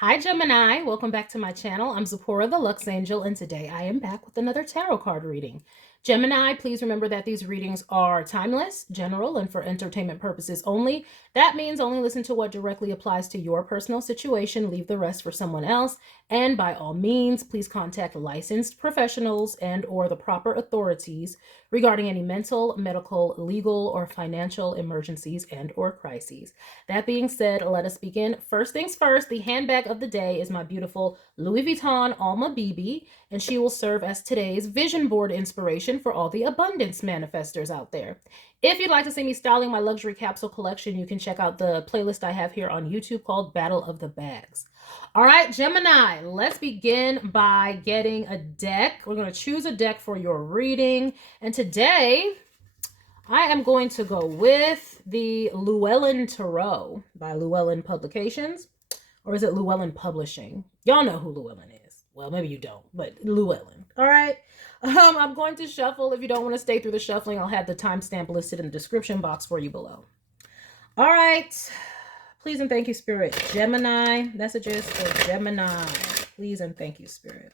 Hi Gemini, welcome back to my channel. I'm Zipporah the Lux Angel, and today I am back with another tarot card reading. Gemini, please remember that these readings are timeless, general, and for entertainment purposes only. That means only listen to what directly applies to your personal situation, leave the rest for someone else, and by all means, please contact licensed professionals and or the proper authorities regarding any mental, medical, legal, or financial emergencies and or crises. That being said, let us begin. First things first, the handbag of the day is my beautiful Louis Vuitton Alma BB, and she will serve as today's vision board inspiration for all the abundance manifestors out there. If you'd like to see me styling my luxury capsule collection, you can check out the playlist I have here on YouTube called Battle of the Bags. All right, Gemini, let's begin by getting a deck. We're going to choose a deck for your reading. And today, I am going to go with the Llewellyn Tarot by Llewellyn Publications. Or is it Llewellyn Publishing? Y'all know who Llewellyn is. Well, maybe you don't, but Llewellyn. All right. I'm going to shuffle. If you don't want to stay through the shuffling, I'll have the timestamp listed in the description box for you below. All right. Please and thank you, Spirit. Gemini, messages for Gemini. Please and thank you, Spirit.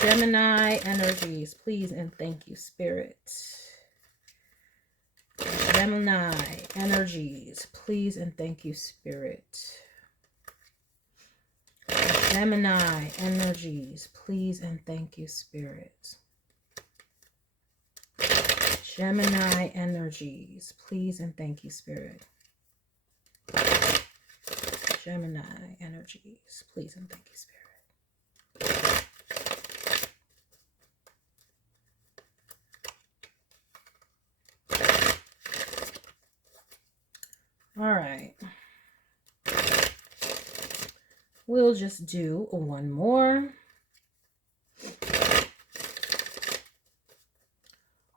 Gemini energies, please and thank you, Spirit. Gemini energies, please and thank you, Spirit. Gemini energies, please and thank you, Spirit. Gemini energies, please and thank you, Spirit. Gemini energies, please and thank you, Spirit. All right. We'll just do one more.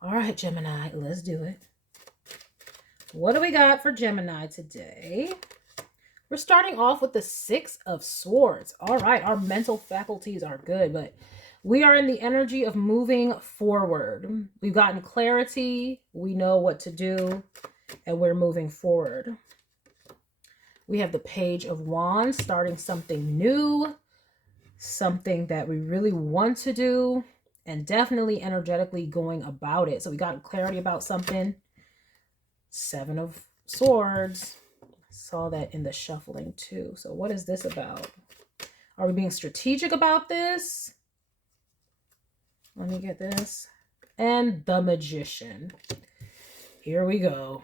All right, Gemini, let's do it. What do we got for Gemini today? We're starting off with the Six of Swords. All right, our mental faculties are good, but we are in the energy of moving forward. We've gotten clarity. We know what to do, and we're moving forward. We have the Page of Wands, starting something new, something that we really want to do, and definitely energetically going about it. So we got clarity about something. Seven of Swords. Saw that in the shuffling too. So what is this about? Are we being strategic about this? Let me get this. And the Magician. Here we go.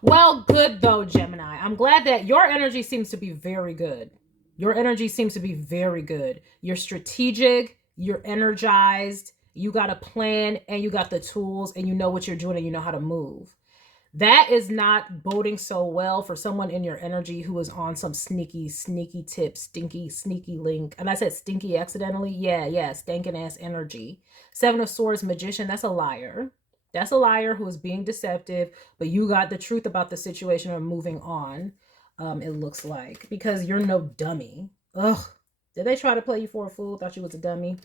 Well, good though, Gemini. I'm glad that your energy seems to be very good. Your energy seems to be very good. You're strategic, you're energized, you got a plan, and you got the tools, and you know what you're doing, and you know how to move. That is not boding so well for someone in your energy who is on some sneaky tip, sneaky link. And I said stinky accidentally. Yeah, stinking ass energy. Seven of Swords, Magician, that's a liar. That's a liar who is being deceptive, but you got the truth about the situation of moving on, it looks like, because you're no dummy. Ugh. Did they try to play you for a fool? Thought you was a dummy?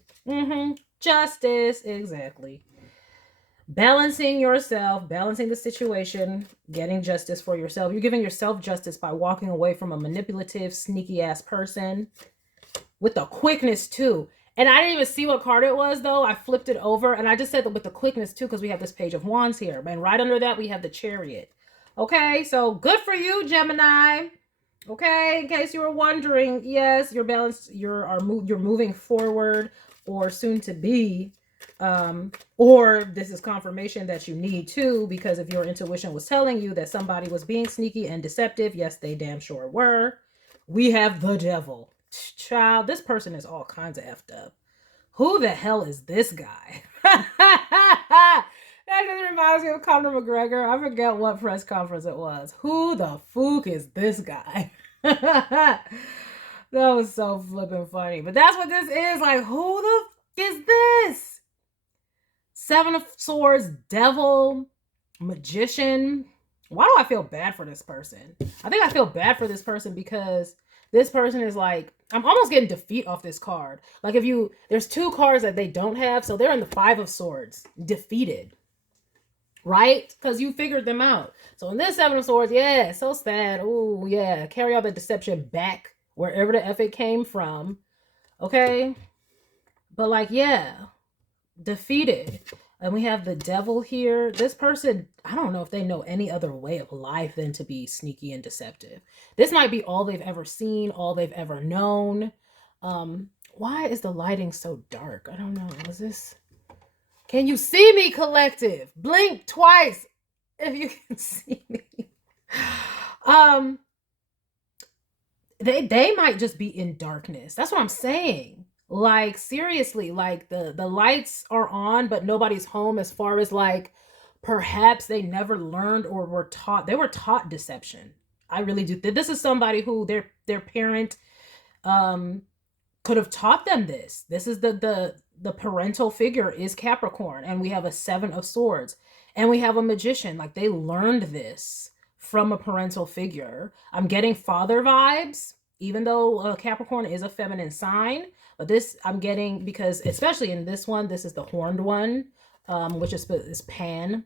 Justice, exactly. Balancing yourself, balancing the situation, getting justice for yourself. You're giving yourself justice by walking away from a manipulative, sneaky ass person with the quickness too. And I didn't even see what card it was though. I flipped it over and I just said that with the quickness too, because we have this Page of Wands here. And right under that, we have the Chariot. Okay, so good for you, Gemini. Okay, in case you were wondering, yes, you're balanced, you're moving forward, or soon to be. Or this is confirmation that you need to, because if your intuition was telling you that somebody was being sneaky and deceptive, yes, they damn sure were. We have the Devil. Child, this person is all kinds of effed up. Who the hell is this guy? That just reminds me of Conor McGregor. I forget what press conference it was. Who the fuck is this guy? That was so flippin' funny. But that's what this is. Like, who the fuck is this? Seven of Swords, Devil, Magician. Why do I feel bad for this person? I think I feel bad for this person because this person is like, I'm almost getting defeat off this card. Like there's two cards that they don't have. So they're in the Five of Swords, defeated. right? Because you figured them out. So in this Seven of Swords, yeah, so sad. Oh, yeah, carry all the deception back wherever the F it came from. Okay? But like, yeah, defeated. And we have the devil here. This person, I don't know if they know any other way of life than to be sneaky and deceptive. This might be all they've ever seen, all they've ever known. Why is the lighting so dark? I don't know. Is this... Can you see me, collective? Blink twice if you can see me. They might just be in darkness. That's what I'm saying. Like, seriously, like the lights are on, but nobody's home, as far as like perhaps they never learned or were taught. They were taught deception. I really do. This is somebody who their parent could have taught them this. This is the parental figure is Capricorn, and we have a Seven of Swords, and we have a magician. Like, they learned this from a parental figure. I'm getting father vibes, even though Capricorn is a feminine sign. But this I'm getting because, especially in this one, this is the horned one, which is Pan,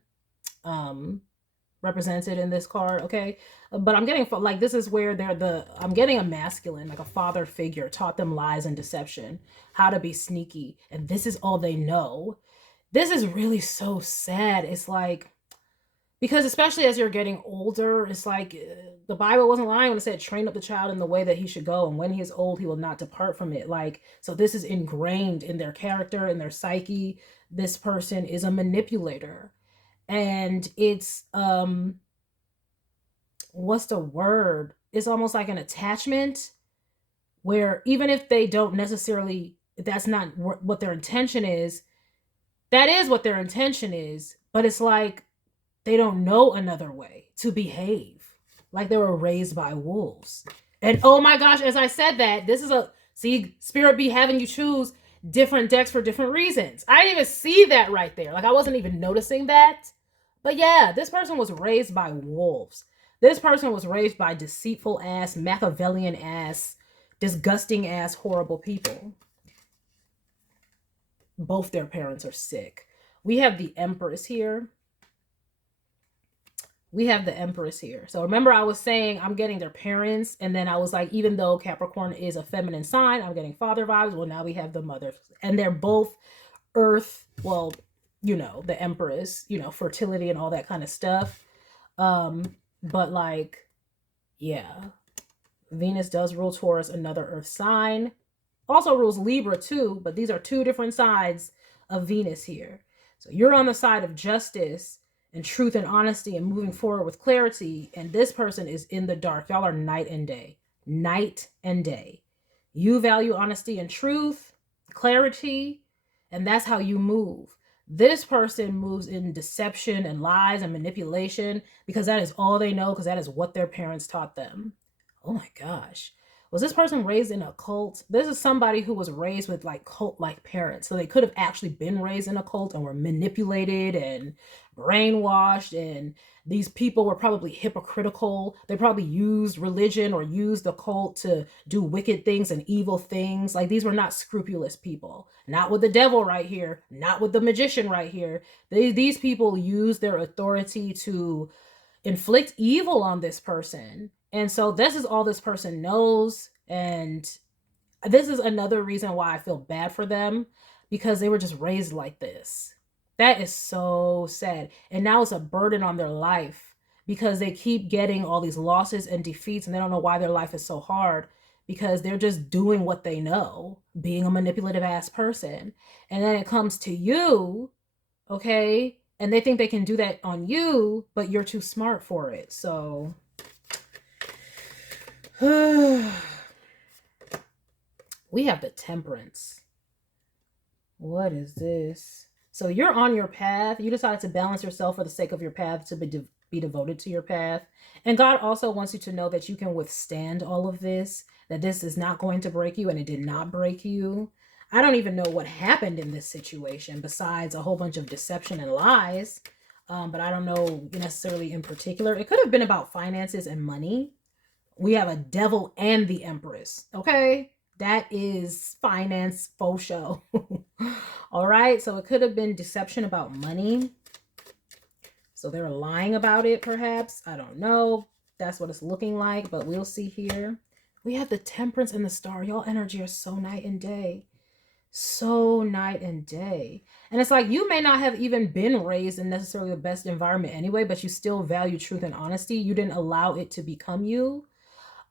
represented in this card. Okay, but I'm getting like, this is where I'm getting a masculine, like a father figure, taught them lies and deception, how to be sneaky, and this is all they know. This is really so sad. It's like, because especially as you're getting older, it's like the Bible wasn't lying when it said, train up the child in the way that he should go, and when he is old, he will not depart from it. Like, so this is ingrained in their character, in their psyche. This person is a manipulator. And it's, what's the word? It's almost like an attachment where even if they don't necessarily, that's not what their intention is, that is what their intention is. But it's like, they don't know another way to behave. Like they were raised by wolves. And oh my gosh, as I said that, this is see, Spirit be having you choose different decks for different reasons. I didn't even see that right there. Like, I wasn't even noticing that. But yeah, this person was raised by wolves. This person was raised by deceitful ass, Machiavellian ass, disgusting ass, horrible people. Both their parents are sick. We have the Empress here. So remember, I was saying I'm getting their parents, and then I was like, even though Capricorn is a feminine sign, I'm getting father vibes. Well, now we have the mother, and they're both earth. Well, the Empress, fertility and all that kind of stuff. But like, yeah, Venus does rule Taurus, another earth sign. Also rules Libra too, but these are two different sides of Venus here. So you're on the side of justice and truth and honesty and moving forward with clarity, and this person is in the dark. Y'all are night and day. Night and day. You value honesty and truth, clarity, and that's how you move. This person moves in deception and lies and manipulation because that is all they know, because that is what their parents taught them. Oh my gosh. Was this person raised in a cult? This is somebody who was raised with like cult-like parents. So they could have actually been raised in a cult and were manipulated and brainwashed. And these people were probably hypocritical. They probably used religion or used the cult to do wicked things and evil things. Like, these were not scrupulous people. Not with the devil right here. Not with the magician right here. These people used their authority to inflict evil on this person. And so this is all this person knows. And this is another reason why I feel bad for them, because they were just raised like this. That is so sad. And now it's a burden on their life because they keep getting all these losses and defeats, and they don't know why their life is so hard, because they're just doing what they know, being a manipulative ass person. And then it comes to you, okay? And they think they can do that on you, but you're too smart for it. So we have the Temperance. What is this? So you're on your path. You decided to balance yourself for the sake of your path, to be devoted to your path. And God also wants you to know that you can withstand all of this, that this is not going to break you, and it did not break you. I don't even know what happened in this situation besides a whole bunch of deception and lies. But I don't know necessarily in particular. It could have been about finances and money. We have a devil and the Empress. Okay. That is finance faux show. All right. So it could have been deception about money. So they're lying about it, perhaps. I don't know. That's what it's looking like, but we'll see here. We have the Temperance and the Star. Y'all energy are so night and day. So night and day. And it's like you may not have even been raised in necessarily the best environment anyway, but you still value truth and honesty. You didn't allow it to become you.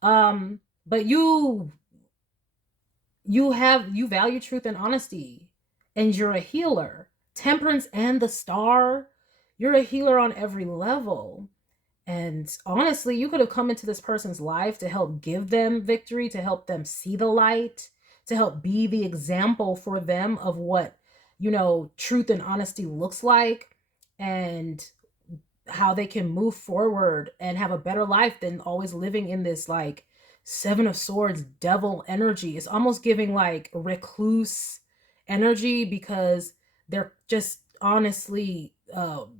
But you value truth and honesty, and you're a healer. Temperance and the Star, you're a healer on every level. And honestly, you could have come into this person's life to help give them victory, to help them see the light, to help be the example for them of what, truth and honesty looks like, and how they can move forward and have a better life than always living in this like Seven of Swords devil energy. It's almost giving like recluse energy, because they're just honestly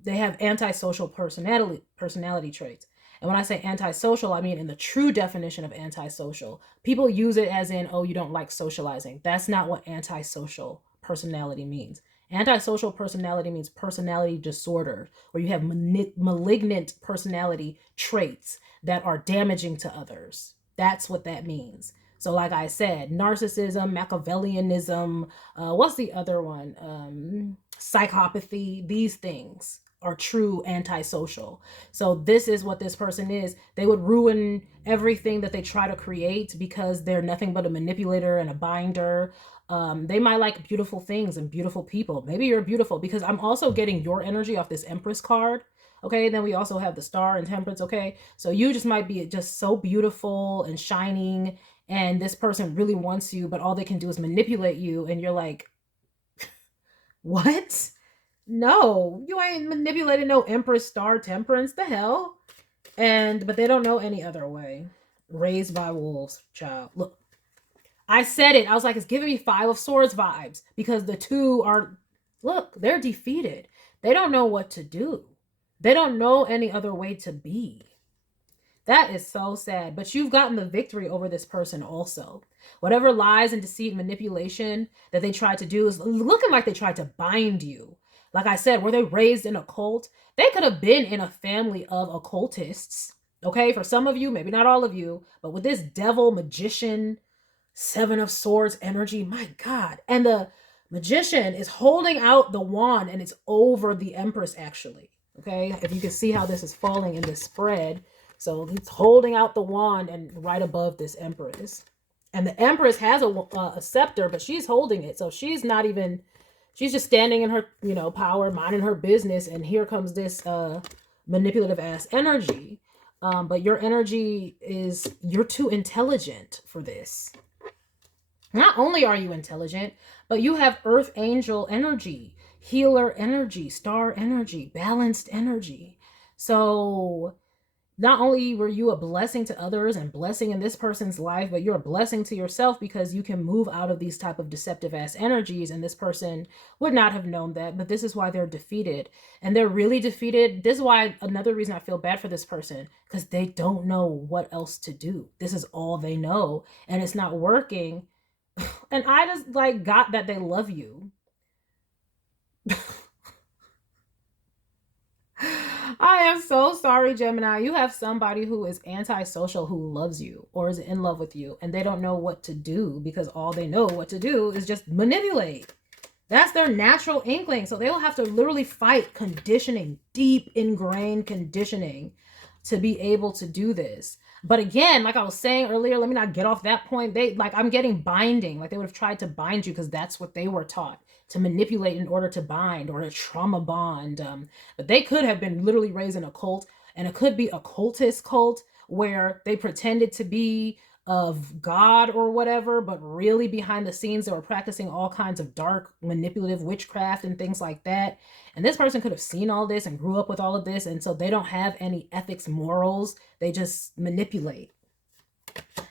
they have antisocial personality traits. And when I say antisocial, I mean in the true definition of antisocial. People use it as in, oh, you don't like socializing. That's not what antisocial personality means. Antisocial personality means personality disorder, where you have malignant personality traits that are damaging to others. That's what that means. So like I said, narcissism, Machiavellianism, what's the other one? Psychopathy, these things are true antisocial. So this is what this person is. They would ruin everything that they try to create because they're nothing but a manipulator and a binder. They might like beautiful things and beautiful people. Maybe you're beautiful, because I'm also getting your energy off this Empress card. Okay, then we also have the Star and Temperance. Okay, so you just might be just so beautiful and shining, and this person really wants you, but all they can do is manipulate you, and you're like, what? No, you ain't manipulating no Empress, Star, Temperance. The hell? But they don't know any other way. Raised by wolves, child. Look, I said it. I was like, it's giving me Five of Swords vibes, because the two are, look, they're defeated. They don't know what to do. They don't know any other way to be. That is so sad. But you've gotten the victory over this person also. Whatever lies and deceit and manipulation that they tried to do is looking like they tried to bind you. Like I said, were they raised in a cult? They could have been in a family of occultists. Okay, for some of you, maybe not all of you, but with this devil, magician, Seven of Swords energy, my God. And the magician is holding out the wand, and it's over the Empress actually. Okay, if you can see how this is falling in this spread. So he's holding out the wand and right above this Empress. And the Empress has a scepter, but she's holding it. So she's not even, she's just standing in her, power, minding her business. And here comes this manipulative ass energy. But your energy is, you're too intelligent for this. Not only are you intelligent, but you have Earth Angel energy, healer energy, Star energy, balanced energy. So not only were you a blessing to others and blessing in this person's life, but you're a blessing to yourself, because you can move out of these type of deceptive ass energies, and this person would not have known that. But this is why they're defeated, and they're really defeated. This is why, another reason I feel bad for this person, because they don't know what else to do. This is all they know, and it's not working. And I just like got that they love you. I am so sorry, Gemini. You have somebody who is antisocial who loves you or is in love with you, and they don't know what to do, because all they know what to do is just manipulate. That's their natural inkling. So they'll have to literally fight conditioning, deep ingrained conditioning, to be able to do this. But again, like I was saying earlier, let me not get off that point. I'm getting binding. Like they would have tried to bind you, because that's what they were taught, to manipulate in order to bind or to trauma bond. But they could have been literally raised in a cult, and it could be a cultist cult where they pretended to be of God or whatever, but really behind the scenes they were practicing all kinds of dark manipulative witchcraft and things like that. And this person could have seen all this and grew up with all of this, and so they don't have any ethics, morals. They just manipulate.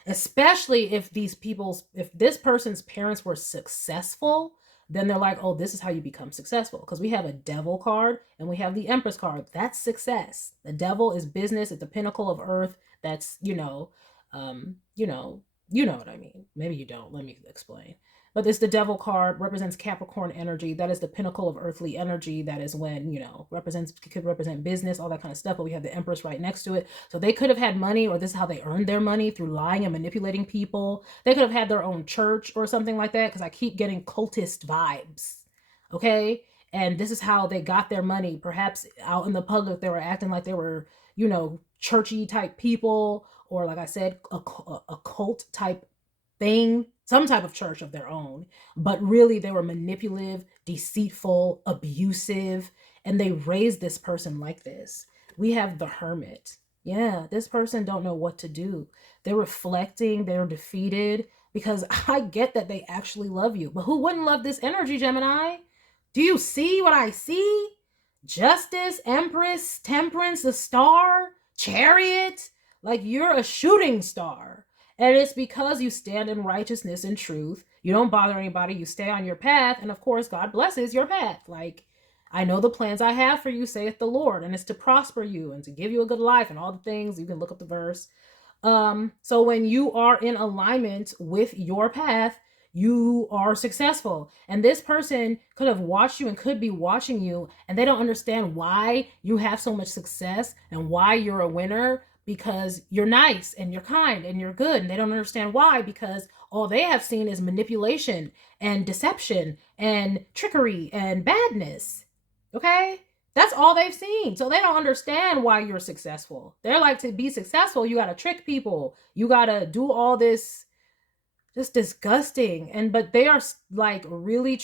Especially if if this person's parents were successful, then they're like, oh, this is how you become successful. Because we have a devil card and we have the Empress card. That's success. The devil is business. It's the pinnacle of earth. That's, you know what I mean. Maybe you don't. Let me explain. But it's the devil card, represents Capricorn energy. That is the pinnacle of earthly energy. That is when, you know, could represent business, all that kind of stuff. But we have the Empress right next to it. So they could have had money, or this is how they earned their money, through lying and manipulating people. They could have had their own church or something like that, because I keep getting cultist vibes. Okay? And this is how they got their money. Perhaps out in the public, they were acting like they were, you know, churchy type people, or like I said, a cult type thing, some type of church of their own. But really, they were manipulative, deceitful, abusive, and they raised this person like this. We have the Hermit. Yeah, this person don't know what to do. They're reflecting, they're defeated, because I get that they actually love you. But who wouldn't love this energy, Gemini? Do you see what I see? Justice, Empress, Temperance, the Star, Chariot. Like, you're a shooting star. And it's because you stand in righteousness and truth. You don't bother anybody. You stay on your path. And of course, God blesses your path. Like, I know the plans I have for you, saith the Lord. And it's to prosper you and to give you a good life and all the things. You can look up the verse. So when you are in alignment with your path, you are successful. And this person could have watched you and could be watching you, and they don't understand why you have so much success and why you're a winner, because you're nice and you're kind and you're good. And they don't understand why, because all they have seen is manipulation and deception and trickery and badness. Okay? That's all they've seen. So they don't understand why you're successful. They're like, to be successful, you got to trick people. You got to do all this, just disgusting. But they are like really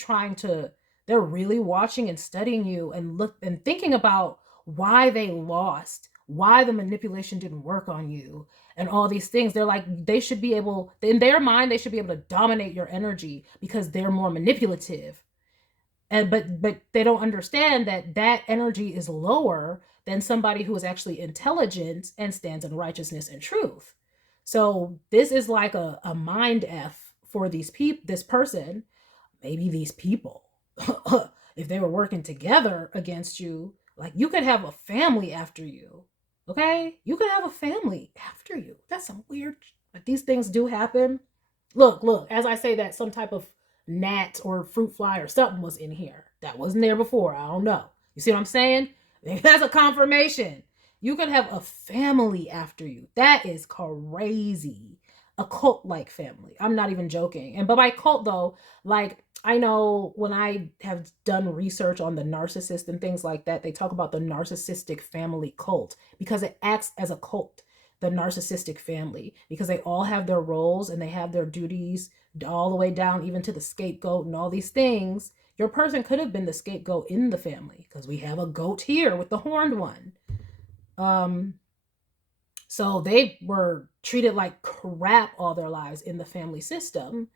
they're really watching and studying you and look and thinking about why they lost, why the manipulation didn't work on you, and all these things. They're like, they should be able, in their mind, they should be able to dominate your energy because they're more manipulative. And but they don't understand that that energy is lower than somebody who is actually intelligent and stands in righteousness and truth. So this is like a mind F for this person, maybe these people. If they were working together against you, like, you could have a family after you. Okay? You could have a family after you. That's some weird, but these things do happen. Look, as I say that, some type of gnat or fruit fly or something was in here that wasn't there before. I don't know. You see what I'm saying? That's a confirmation. You could have a family after you. That is crazy. A cult-like family. I'm not even joking. But by cult, though, like, I know when I have done research on the narcissist and things like that, they talk about the narcissistic family cult, because it acts as a cult, the narcissistic family, because they all have their roles and they have their duties all the way down even to the scapegoat and all these things. Your person could have been the scapegoat in the family, because we have a goat here with the horned one. So they were treated like crap all their lives in the family system.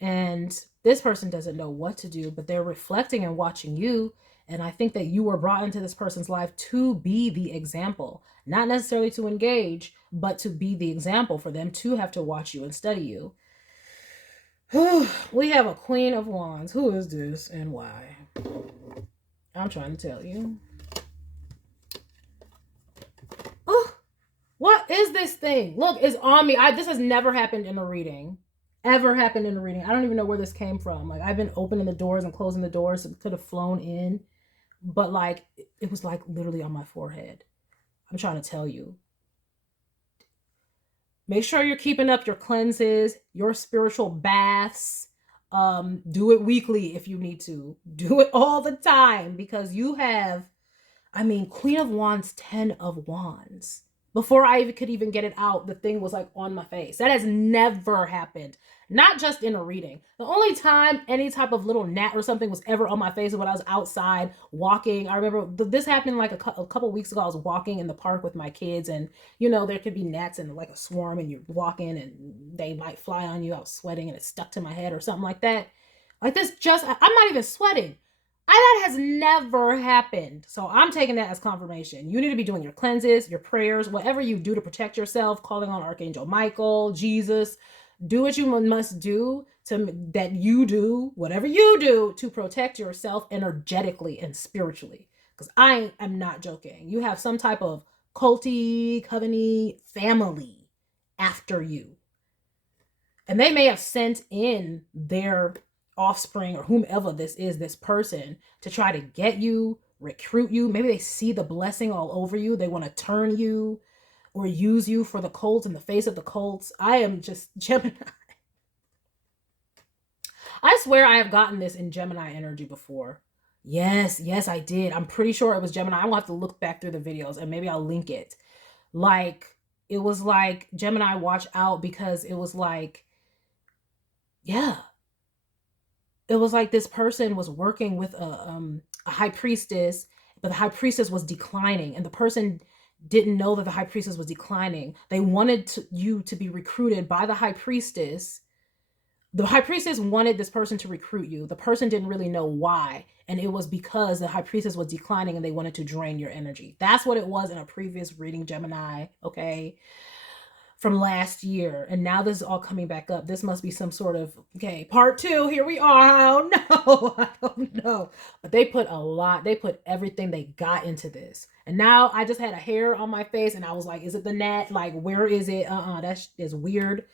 And this person doesn't know what to do, but they're reflecting and watching you. And I think that you were brought into this person's life to be the example, not necessarily to engage, but to be the example for them to have to watch you and study you. We have a Queen of Wands. Who is this and why? I'm trying to tell you. What is this thing? Look, it's on me. This has never happened in a reading. Ever happened in a reading. I don't even know where this came from. Like, I've been opening the doors and closing the doors, so it could have flown in. But like, it was like literally on my forehead. I'm trying to tell you. Make sure you're keeping up your cleanses, your spiritual baths. Do it weekly if you need to. Do it all the time, because you have, Queen of Wands, 10 of Wands. Before I could even get it out, the thing was like on my face. That has never happened. Not just in a reading. The only time any type of little gnat or something was ever on my face was when I was outside walking. I remember this happened like a couple weeks ago. I was walking in the park with my kids, and there could be gnats in like a swarm, and you're walking and they might fly on you. I was sweating and it stuck to my head or something like that. Like this, I'm not even sweating. That has never happened. So I'm taking that as confirmation. You need to be doing your cleanses, your prayers, whatever you do to protect yourself, calling on Archangel Michael, Jesus. Do what you must do whatever you do to protect yourself energetically and spiritually. Because I am not joking. You have some type of culty, covenant family after you. And they may have sent in their offspring or whomever this is, this person, to try to get you, recruit you. Maybe they see the blessing all over you. They want to turn you or use you for the cults in the face of the cults. I am just Gemini. I swear I have gotten this in Gemini energy before. Yes, I did. I'm pretty sure it was Gemini. I will have to look back through the videos and maybe I'll link it. Like, it was like, Gemini, watch out, because it was like, yeah, it was like this person was working with a high priestess, but the high priestess was declining, and the person didn't know that the high priestess was declining. They wanted you to be recruited by the high priestess. The high priestess wanted this person to recruit you. The person didn't really know why. And it was because the high priestess was declining and they wanted to drain your energy. That's what it was in a previous reading, Gemini, okay, from last year. And now this is all coming back up. This must be some sort of, okay, part 2. Here we are. I don't know. I don't know. But they put everything they got into this. And now I just had a hair on my face and I was like, is it the net? Like, where is it? That is weird.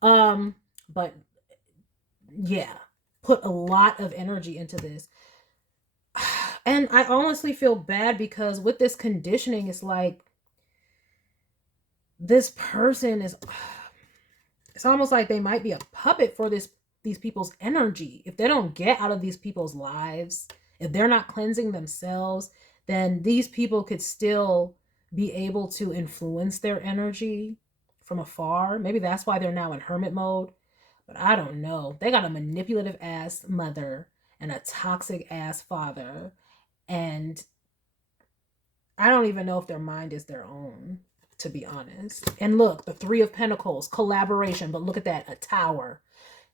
But yeah, put a lot of energy into this. And I honestly feel bad because with this conditioning, it's like this person is, it's almost like they might be a puppet for these people's energy. If they don't get out of these people's lives, if they're not cleansing themselves, then these people could still be able to influence their energy from afar. Maybe that's why they're now in hermit mode. But I don't know. They got a manipulative ass mother and a toxic ass father. And I don't even know if their mind is their own, to be honest. And look, the 3 of Pentacles, collaboration. But look at that, a tower.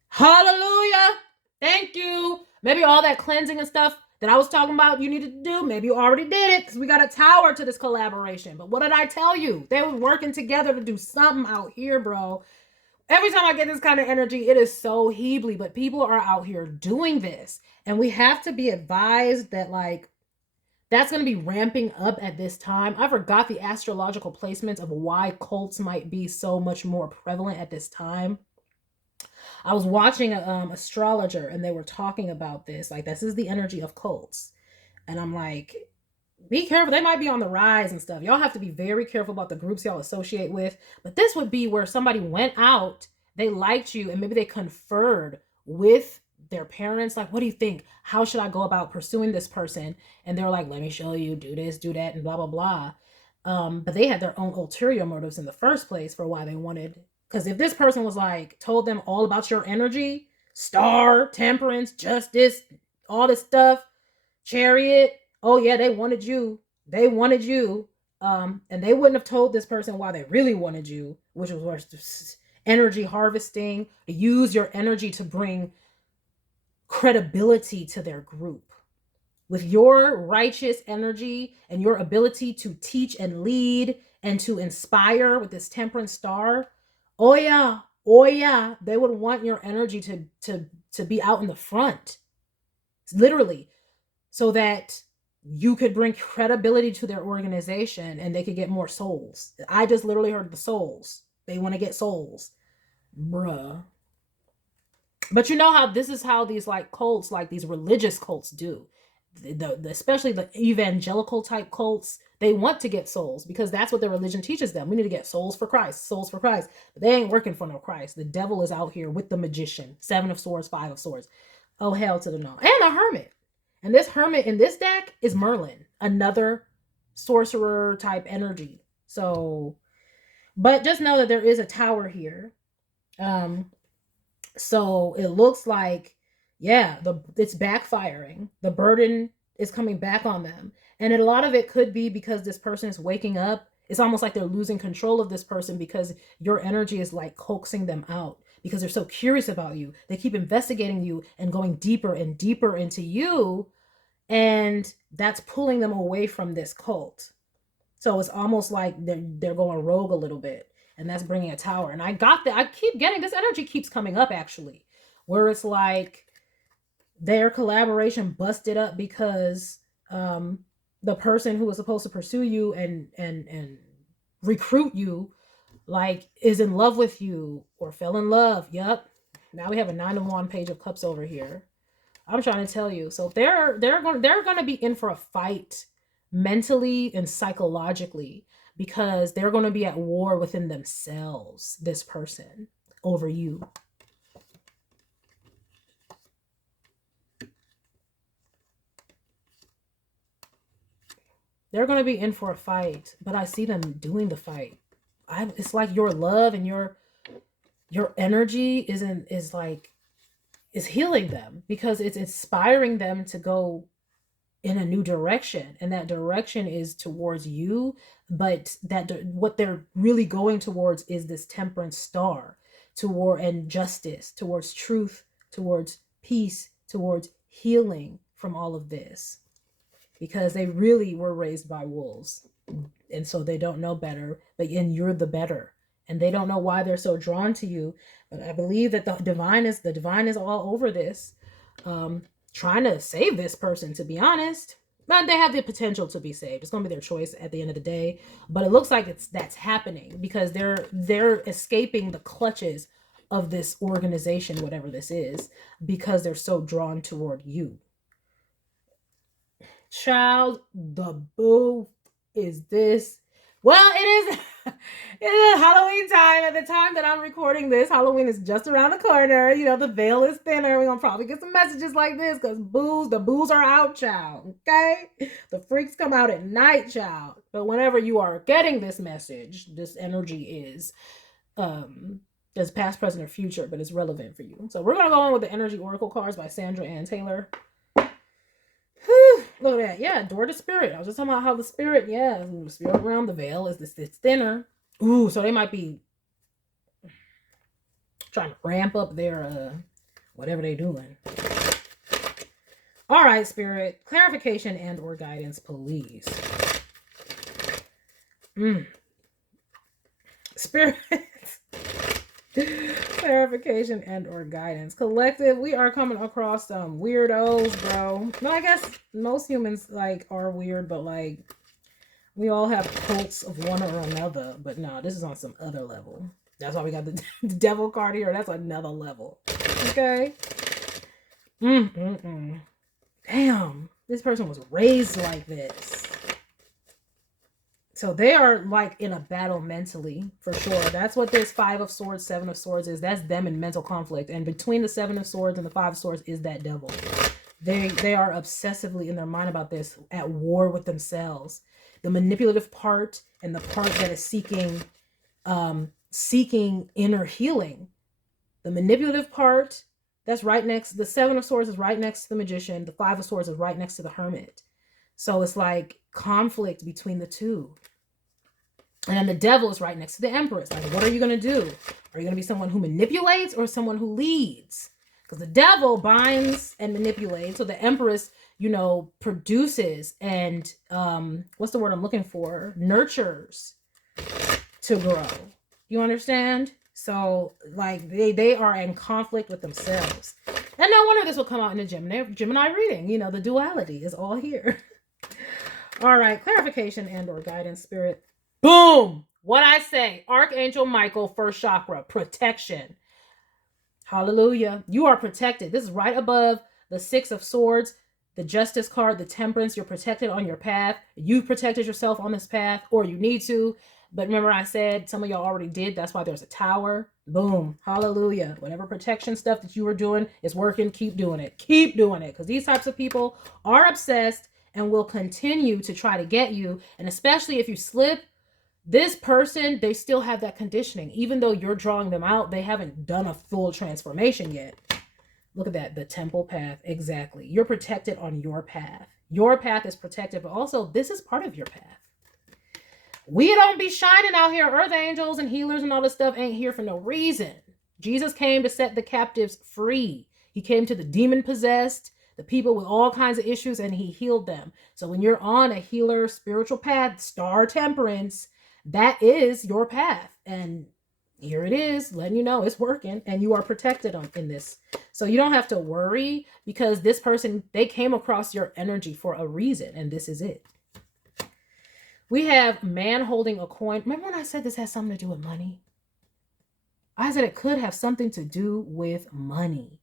Hallelujah. Thank you. Maybe all that cleansing and stuff that I was talking about you needed to do, maybe you already did it, because we got a tower to this collaboration. But what did I tell you? They were working together to do something out here, bro. Every time I get this kind of energy, it is so heebly, but people are out here doing this. And we have to be advised that, like, that's going to be ramping up at this time. I forgot the astrological placements of why cults might be so much more prevalent at this time. I was watching an astrologer and they were talking about this. Like, this is the energy of cults. And I'm like, be careful. They might be on the rise and stuff. Y'all have to be very careful about the groups y'all associate with. But this would be where somebody went out, they liked you, and maybe they conferred with their parents. Like, what do you think? How should I go about pursuing this person? And they're like, let me show you, do this, do that, and blah, blah, blah. But they had their own ulterior motives in the first place for why they wanted. Because if this person was like, told them all about your energy, star, temperance, justice, all this stuff, chariot, oh yeah, they wanted you. They wanted you. And they wouldn't have told this person why they really wanted you, which was energy harvesting, to use your energy to bring credibility to their group. With your righteous energy and your ability to teach and lead and to inspire with this temperance star, oh yeah, they would want your energy to be out in the front, literally, so that you could bring credibility to their organization and they could get more souls. I just literally heard the souls. They want to get souls. Bruh. But you know how this is how these like cults, like these religious cults do. Especially the evangelical type cults, they want to get souls because that's what their religion teaches them. We need to get souls for Christ, souls for Christ. But they ain't working for no Christ. The devil is out here with the magician. 7 of swords, 5 of swords. Oh, hell to the no. And a hermit. And this hermit in this deck is Merlin, another sorcerer type energy. So, but just know that there is a tower here. So it looks like, yeah, it's backfiring. The burden is coming back on them. And a lot of it could be because this person is waking up. It's almost like they're losing control of this person because your energy is like coaxing them out because they're so curious about you. They keep investigating you and going deeper and deeper into you. And that's pulling them away from this cult. So it's almost like they're going rogue a little bit. And that's bringing a tower. And I got that. I keep getting this energy keeps coming up actually, where it's like their collaboration busted up because the person who was supposed to pursue you and recruit you, like, is in love with you or fell in love. Yep. Now we have a 9 of Wands, Page of Cups over here. I'm trying to tell you. So they're going to be in for a fight mentally and psychologically because they're going to be at war within themselves, this person, over you. They're going to be in for a fight, but I see them doing the fight. It's like your love and your energy is healing them because it's inspiring them to go in a new direction, and that direction is towards you, but what they're really going towards is this temperance star, toward and justice, towards truth, towards peace, towards healing from all of this, because they really were raised by wolves, and so they don't know better, but and you're the better, and they don't know why they're so drawn to you. But I believe that the divine is all over this, trying to save this person, to be honest. But they have the potential to be saved. It's going to be their choice at the end of the day. But it looks like that's happening because they're escaping the clutches of this organization, whatever this is, because they're so drawn toward you. Child, the boo is this. Well, it is Halloween time. At the time that I'm recording this, Halloween is just around the corner. You know, the veil is thinner. We're gonna probably get some messages like this because the boos are out, child. Okay? The freaks come out at night, child. But whenever you are getting this message, this energy is there's past, present, or future, but it's relevant for you. So we're gonna go on with the energy oracle cards by Sandra Ann Taylor. Whew, look at that. Yeah, door to spirit. I was just talking about how the spirit realm, the veil is this thinner. Ooh, so they might be trying to ramp up their whatever they're doing. All right, spirit, clarification and or guidance, please. Spirit. Clarification and or guidance. Collective, we are coming across some weirdos, bro. No, I guess most humans are weird, but we all have cults of one or another. But no, this is on some other level. That's why we got the devil card here. That's another level. Okay. Damn, this person was raised like this. So they are in a battle mentally, for sure. That's what this 5 of Swords, 7 of Swords is. That's them in mental conflict. And between the 7 of Swords and the 5 of Swords is that devil. They are obsessively in their mind about this, at war with themselves. The manipulative part and the part that is seeking inner healing. The manipulative part, that's right next. The 7 of Swords is right next to the Magician. The 5 of Swords is right next to the Hermit. So it's conflict between the two. And then the devil is right next to the Empress. What are you going to do? Are you going to be someone who manipulates or someone who leads? Because the devil binds and manipulates. So the Empress, produces and, what's the word I'm looking for? Nurtures to grow. You understand? So they are in conflict with themselves. And no wonder this will come out in the Gemini reading. The duality is all here. All right, clarification and or guidance, spirit. Boom! What I say, Archangel Michael, first chakra, protection. Hallelujah. You are protected. This is right above the 6 of Swords, the Justice card, the Temperance. You're protected on your path. You've protected yourself on this path, or you need to. But remember I said some of y'all already did. That's why there's a tower. Boom. Hallelujah. Whatever protection stuff that you were doing is working. Keep doing it. Keep doing it. Because these types of people are obsessed and will continue to try to get you. And especially if you slip, this person, they still have that conditioning. Even though you're drawing them out, they haven't done a full transformation yet. Look at that. The temple path. Exactly. You're protected on your path. Your path is protected, but also this is part of your path. We don't be shining out here. Earth angels and healers and all this stuff ain't here for no reason. Jesus came to set the captives free. He came to the demon-possessed, the people with all kinds of issues, and he healed them. So when you're on a healer spiritual path, star temperance, that is your path. And here it is, letting you know it's working and you are protected in this. So you don't have to worry because this person, they came across your energy for a reason, and this is it. We have man holding a coin. Remember when I said this has something to do with money? I said it could have something to do with money.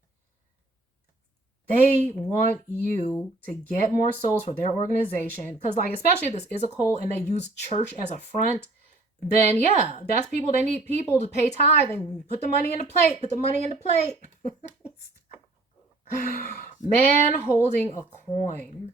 They want you to get more souls for their organization. Because, like, especially if this is a cult and they use church as a front, then yeah, that's people. They need people to pay tithe and put the money in the plate. Put the money in the plate. Man holding a coin.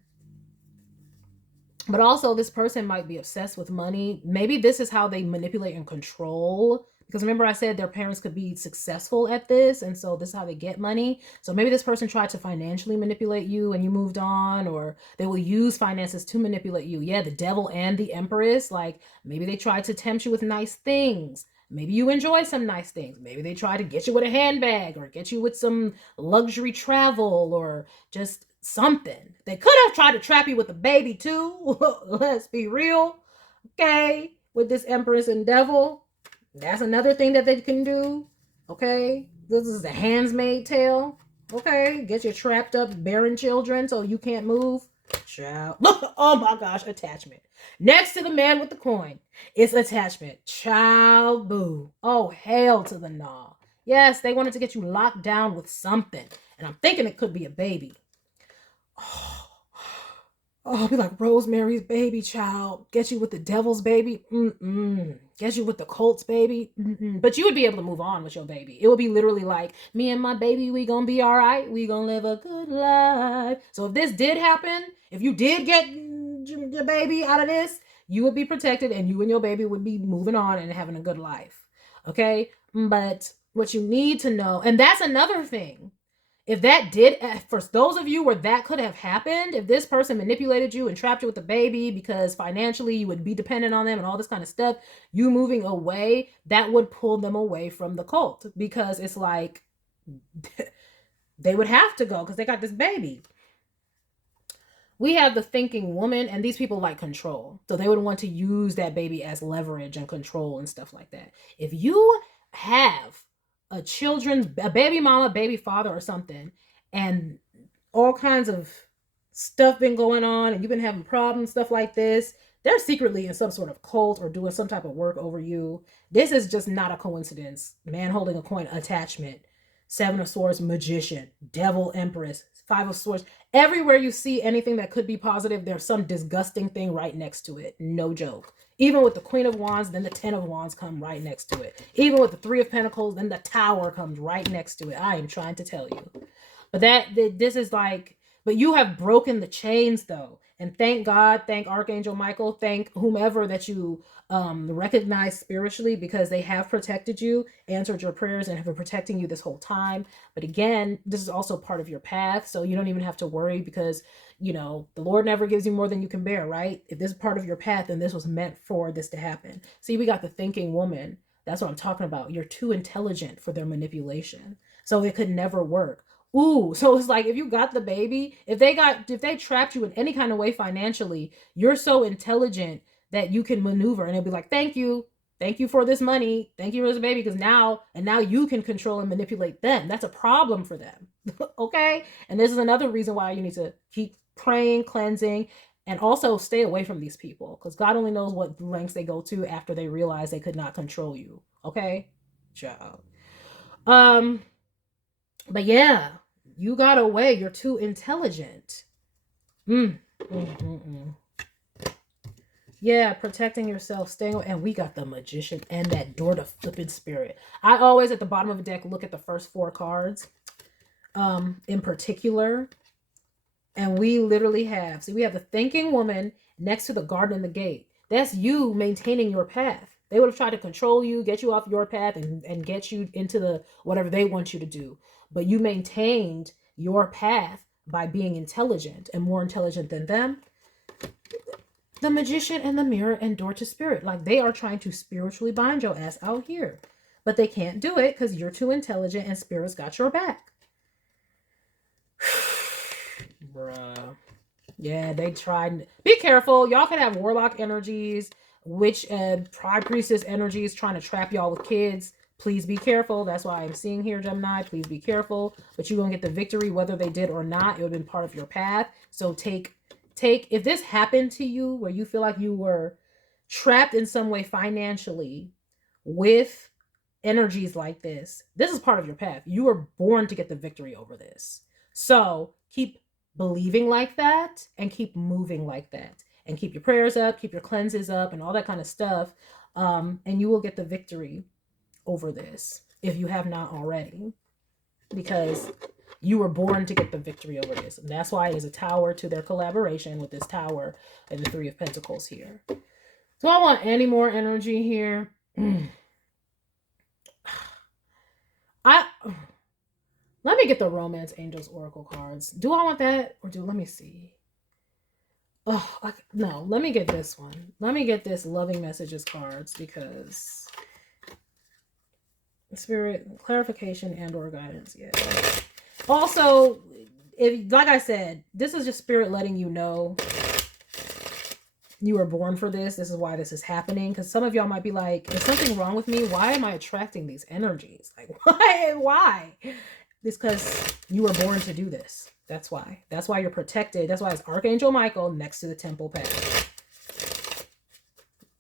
But also, this person might be obsessed with money. Maybe this is how they manipulate and control. Because remember, I said their parents could be successful at this. And so this is how they get money. So maybe this person tried to financially manipulate you and you moved on. Or they will use finances to manipulate you. Yeah, the devil and the empress. Like, maybe they tried to tempt you with nice things. Maybe you enjoy some nice things. Maybe they try to get you with a handbag or get you with some luxury travel or just something. They could have tried to trap you with a baby too. Let's be real. Okay. With this empress and devil. That's another thing that they can do. Okay. This is the handmaid's tale. Okay. Get you trapped up bearing children so you can't move. Child. Look. Oh my gosh. Attachment. Next to the man with the coin, it's attachment. Child boo. Oh, hell to the gnaw. Yes, they wanted to get you locked down with something. And I'm thinking it could be a baby. Oh, I'll be like Rosemary's Baby, child. Get you with the devil's baby. Get you with the cult's baby. But you would be able to move on with your baby. It would be literally like, me and my baby, we gonna be all right. We gonna live a good life. So if this did happen, if you did get the baby out of this, you would be protected and you and your baby would be moving on and having a good life. Okay? But what you need to know, and that's another thing. If that did, for those of you where that could have happened, if this person manipulated you and trapped you with the baby because financially you would be dependent on them and all this kind of stuff, you moving away, that would pull them away from the cult because it's like they would have to go because they got this baby. We have the thinking woman, and these people like control. So they would want to use that baby as leverage and control and stuff like that. If you have a baby mama, baby father or something, and all kinds of stuff been going on and you've been having problems, stuff like this, they're secretly in some sort of cult or doing some type of work over you. This is just not a coincidence. Man holding a coin, attachment. Seven of Swords, magician. Devil, empress. Five of Swords. Everywhere you see anything that could be positive, there's some disgusting thing right next to it. No joke. Even with the Queen of Wands, then the 10 of Wands come right next to it. Even with the 3 of Pentacles, then the Tower comes right next to it. I am trying to tell you. But this is like, but you have broken the chains though. And thank God, thank Archangel Michael, thank whomever that you recognize spiritually, because they have protected you, answered your prayers, and have been protecting you this whole time. But again, this is also part of your path. So you don't even have to worry because, you know, the Lord never gives you more than you can bear, right? If this is part of your path, then this was meant for this to happen. See, we got the thinking woman. That's what I'm talking about. You're too intelligent for their manipulation. So it could never work. Ooh, so it's like if you got the baby, if they trapped you in any kind of way financially, you're so intelligent that you can maneuver and it'll be like, thank you for this money, thank you for this baby, because now you can control and manipulate them. That's a problem for them. Okay? And this is another reason why you need to keep praying, cleansing, and also stay away from these people, because God only knows what lengths they go to after they realize they could not control you. Okay? Ciao. But yeah, you got away. You're too intelligent. Yeah, protecting yourself, staying away. And we got the magician and that door to flipping spirit. I always, at the bottom of a deck, look at the first 4 cards in particular. And we literally have, see, we have the thinking woman next to the garden and the gate. That's you maintaining your path. They would have tried to control you, get you off your path, and get you into the whatever they want you to do. But you maintained your path by being intelligent and more intelligent than them. The magician and the mirror and door to spirit. Like, they are trying to spiritually bind your ass out here. But they can't do it because you're too intelligent and spirit's got your back. Bruh. Yeah, they tried. Be careful. Y'all could have warlock energies, witch and high priestess energies trying to trap y'all with kids. Please be careful. That's why I'm seeing here, Gemini. Please be careful. But you're going to get the victory whether they did or not. It would have been part of your path. So take, if this happened to you where you feel like you were trapped in some way financially with energies like this, this is part of your path. You were born to get the victory over this. So keep believing like that and keep moving like that. And keep your prayers up, keep your cleanses up, and all that kind of stuff. And you will get the victory over this if you have not already, because you were born to get the victory over this. And that's why it is a tower to their collaboration with this tower and the Three of Pentacles here. Do I want any more energy here? Let me get the Romance Angels Oracle cards. Do I want that? Or let me see. Oh, no, let me get this one. Let me get this Loving Messages cards, because Spirit, clarification and or guidance. Yeah. Also, if, like I said, this is just Spirit letting you know you were born for this. This is why this is happening. Because some of y'all might be like, is something wrong with me? Why am I attracting these energies? Like, why? It's because you were born to do this. That's why. That's why you're protected. That's why it's Archangel Michael next to the temple path.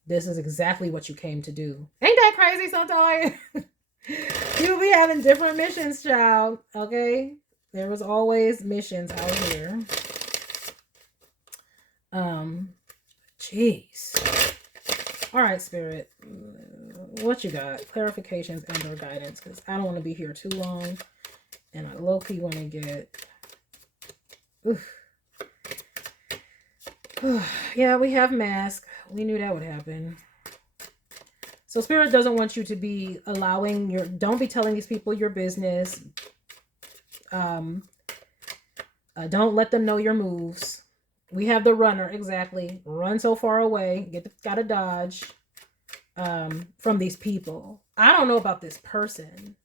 This is exactly what you came to do. Ain't that crazy sometimes? You'll be having different missions, child. Okay? There was always missions out here. Jeez. All right, Spirit. What you got? Clarifications and or guidance, because I don't want to be here too long. And I low-key want to get... Yeah, we have mask. We knew that would happen. So Spirit doesn't want you to be allowing your... Don't be telling these people your business. Don't let them know your moves. We have the runner, exactly. Run so far away. Gotta dodge from these people. I don't know about this person.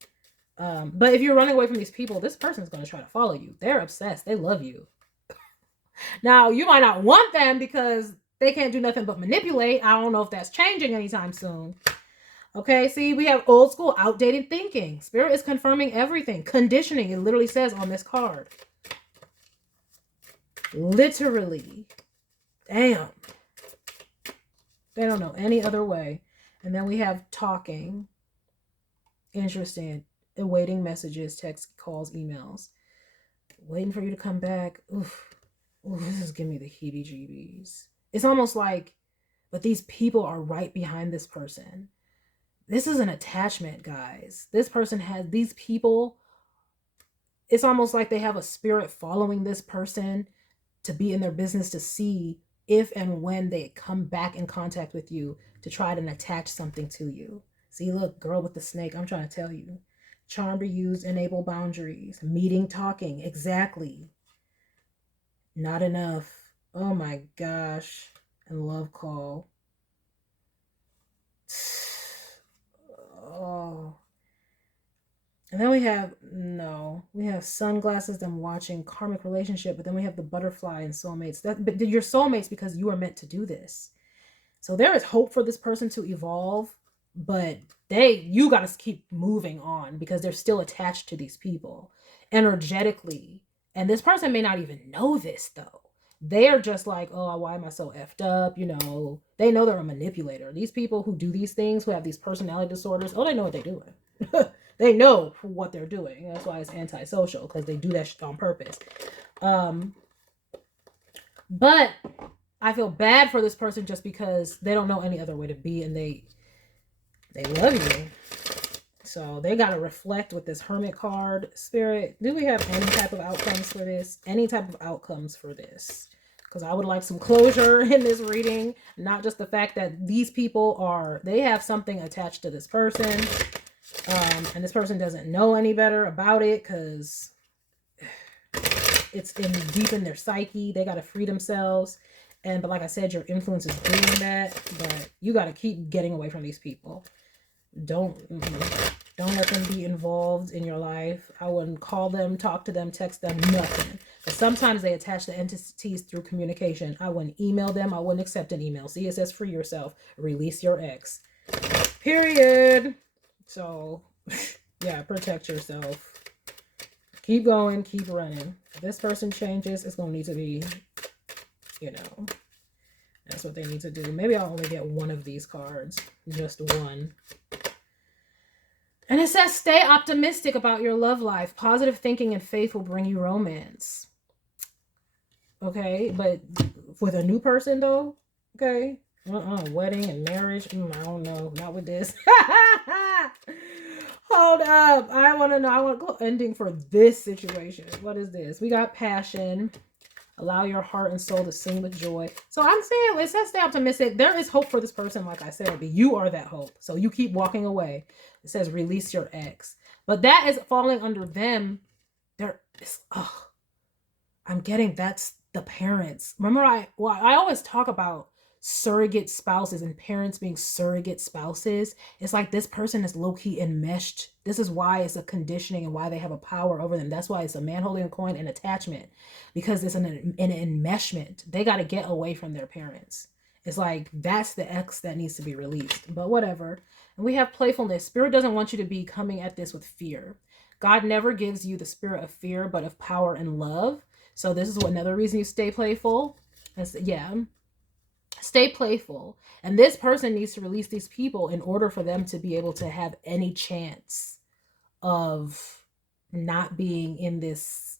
But if you're running away from these people, this person's going to try to follow you. They're obsessed. They love you. Now, you might not want them because they can't do nothing but manipulate. I don't know if that's changing anytime soon. Okay, see, we have old school, outdated thinking. Spirit is confirming everything. Conditioning, it literally says on this card. Literally. Damn. They don't know any other way. And then we have talking. Interesting. Awaiting messages, texts, calls, emails. Waiting for you to come back. Oof. Ooh, this is giving me the heebie-jeebies. It's almost like, but these people are right behind this person. This is an attachment, guys. This person has these people. It's almost like they have a spirit following this person to be in their business, to see if and when they come back in contact with you to try to attach something to you. See, look, girl with the snake. I'm trying to tell you. Charm to use, enable boundaries. Meeting, talking. Exactly. Not enough. Oh my gosh. And love call. Oh. And then we have, we have sunglasses, them watching, karmic relationship, but then we have the butterfly and soulmates. But your soulmates, because you are meant to do this. So there is hope for this person to evolve, but you got to keep moving on because they're still attached to these people energetically. And this person may not even know this though. They are just like, oh, why am I so effed up? You know, they know they're a manipulator. These people who do these things, who have these personality disorders, oh, they know what they're doing. They know what they're doing. That's why it's antisocial, because they do that shit on purpose. But I feel bad for this person just because they don't know any other way to be, and they love you. So they got to reflect with this Hermit card. Spirit, do we have any type of outcomes for this? Any type of outcomes for this? Because I would like some closure in this reading. Not just the fact that these people they have something attached to this person. And this person doesn't know any better about it because it's deep in their psyche. They got to free themselves. But like I said, your influence is doing that. But you got to keep getting away from these people. Don't let them be involved in your life. I wouldn't call them, talk to them, text them, nothing. But sometimes they attach the entities through communication. I wouldn't email them. I wouldn't accept an email. See, it says free yourself. Release your ex. Period. So, yeah, protect yourself. Keep going. Keep running. If this person changes, it's going to need to be, that's what they need to do. Maybe I'll only get one of these cards. Just one. And it says, stay optimistic about your love life. Positive thinking and faith will bring you romance. Okay, but with a new person though, okay? Wedding and marriage, I don't know. Not with this. Hold up. I want to know. I want to go ending for this situation. What is this? We got passion. Allow your heart and soul to sing with joy. So I'm saying, it says stay optimistic. There is hope for this person, like I said, but you are that hope. So you keep walking away. It says release your ex. But that is falling under them. I'm getting that's the parents. Remember, I always talk about surrogate spouses and parents being surrogate spouses. It's like this person is low-key enmeshed. This is why it's a conditioning and why they have a power over them. That's why it's a man holding a coin and attachment, because it's an enmeshment. They got to get away from their parents. It's like that's the ex that needs to be released, but whatever. And we have playfulness. Spirit doesn't want you to be coming at this with fear. God never gives you the spirit of fear, but of power and love. So this is another reason you stay playful. Stay playful. And this person needs to release these people in order for them to be able to have any chance of not being in this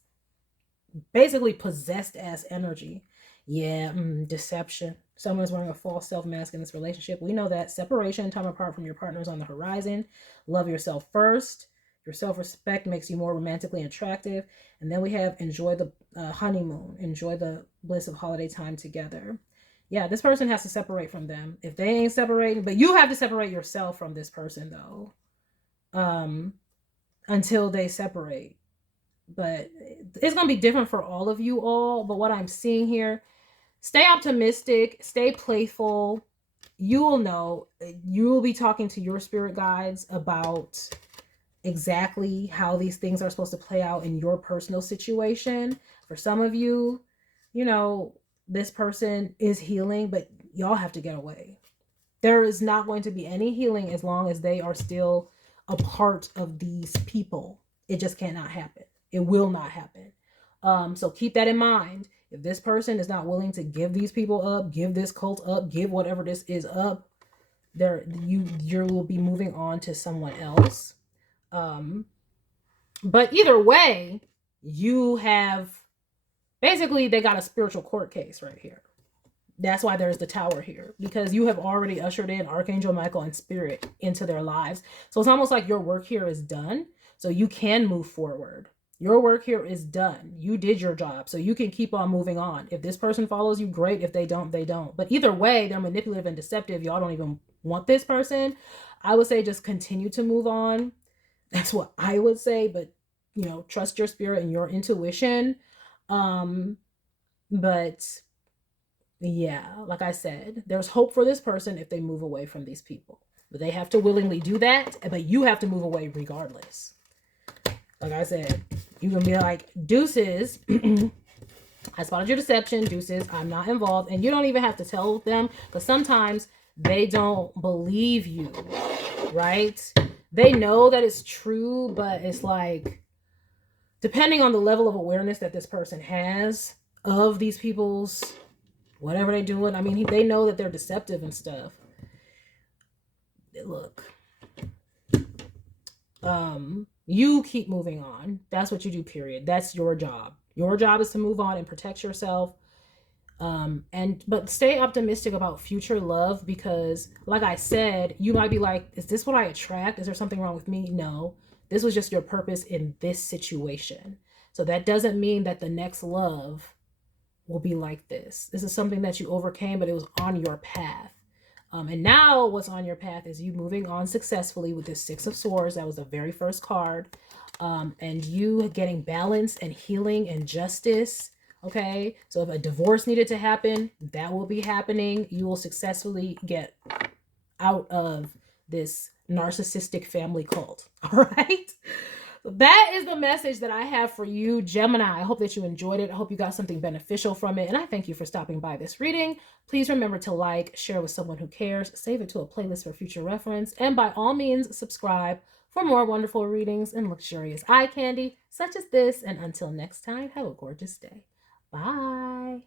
basically possessed ass energy. Deception. Someone is wearing a false self mask in this relationship. We know that. Separation, time apart from your partner is on the horizon. Love yourself first. Your self-respect makes you more romantically attractive. And then we have enjoy the honeymoon. Enjoy the bliss of holiday time together. Yeah, this person has to separate from them. If they ain't separating, but you have to separate yourself from this person though, until they separate. But it's going to be different for all of you all. But what I'm seeing here, stay optimistic, stay playful. You will know, you will be talking to your spirit guides about exactly how these things are supposed to play out in your personal situation. For some of you, you know, this person is healing, but y'all have to get away. There is not going to be any healing as long as they are still a part of these people. It just cannot happen. It will not happen. So keep that in mind. If this person is not willing to give these people up, give this cult up, give whatever this is up, you will be moving on to someone else. But either way, you have basically, they got a spiritual court case right here. That's why there's the tower here, because you have already ushered in Archangel Michael and Spirit into their lives. So it's almost like your work here is done. So you can move forward. Your work here is done. You did your job. So you can keep on moving on. If this person follows you, great. If they don't, they don't. But either way, they're manipulative and deceptive. Y'all don't even want this person. I would say just continue to move on. That's what I would say. But, you know, trust your spirit and your intuition. But yeah, like I said, there's hope for this person if they move away from these people. But they have to willingly do that. But you have to move away regardless. Like I said, you can be like, deuces. I spotted your deception. Deuces. I'm not involved. And you don't even have to tell them, because sometimes they don't believe you, right? They know that it's true, but it's like, depending on the level of awareness that this person has of these people's, whatever they're doing. I mean, they know that they're deceptive and stuff. Look, you keep moving on. That's what you do, period. That's your job. Your job is to move on and protect yourself. But stay optimistic about future love, because like I said, you might be like, is this what I attract? Is there something wrong with me? No. This was just your purpose in this situation. So that doesn't mean that the next love will be like this. This is something that you overcame, but it was on your path. And now what's on your path is you moving on successfully with this Six of Swords. That was the very first card. And you getting balance and healing and justice. Okay. So if a divorce needed to happen, that will be happening. You will successfully get out of this narcissistic family cult. All right. That is the message that I have for you, Gemini. I hope that you enjoyed it. I hope you got something beneficial from it. And I thank you for stopping by this reading. Please remember to like, share with someone who cares, save it to a playlist for future reference, and by all means, subscribe for more wonderful readings and luxurious eye candy such as this. And until next time, have a gorgeous day. Bye.